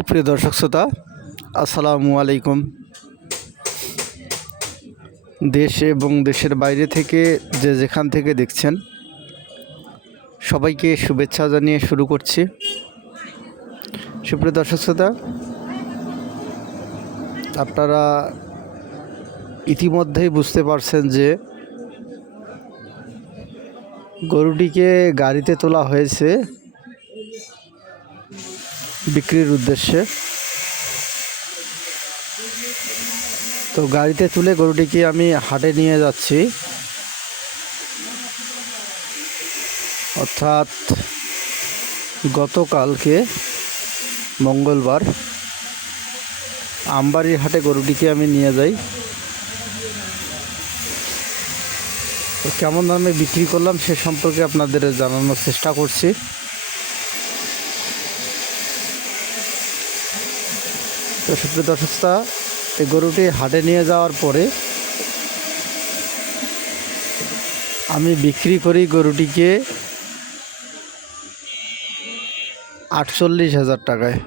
সুপ্রিয় দর্শক শ্রোতা, আসসালামু আলাইকুম। দেশ এবং দেশের বাইরে থেকে যেখান থেকে দেখছেন সবাইকে শুভেচ্ছা জানিয়ে শুরু করছি। সুপ্রিয় দর্শক শ্রোতা, আপনারা ইতিমধ্যেই বুঝতে পারছেন যে গরুটিকে গাড়িতে তোলা হয়েছে বিক্রির উদ্দেশ্যে। তো গাড়িতে তুলে গরুটিকে আমি হাটে নিয়ে যাচ্ছি, অর্থাৎ গতকালকে মঙ্গলবার আমবাড়ির হাটে গরুটিকে আমি নিয়ে যাই। তো কেমন দামে বিক্রি করলাম সে সম্পর্কে আপনাদের জানানোর চেষ্টা করছি। তো সুপ্রিয় দর্শকরা, এই গরুটি হাটে নিয়ে যাওয়ার পরে আমি বিক্রি করি গরুটিকে 48,000 টাকায়।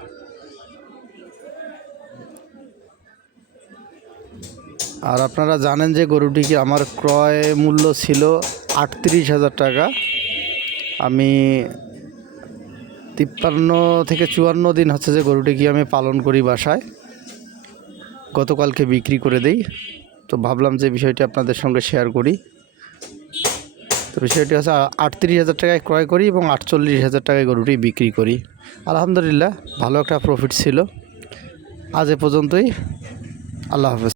আর আপনারা জানেন যে গরুটিকে আমার ক্রয় মূল্য ছিল 38,000 টাকা। আমি 53 থেকে 54 দিন হচ্ছে যে গরুটিকে আমি পালন করি বাসায়, গতকালকে বিক্রি করে দেই। তো ভাবলাম যে বিষয়টি আপনাদের সঙ্গে শেয়ার করি। তো বিষয়টি হচ্ছে 38,000 টাকায় ক্রয় করি এবং 48,000 টাকায় গরুটি বিক্রি করি। আলহামদুলিল্লাহ ভালো একটা প্রফিট ছিল। আজ এ পর্যন্তই। আল্লাহ হাফেজ।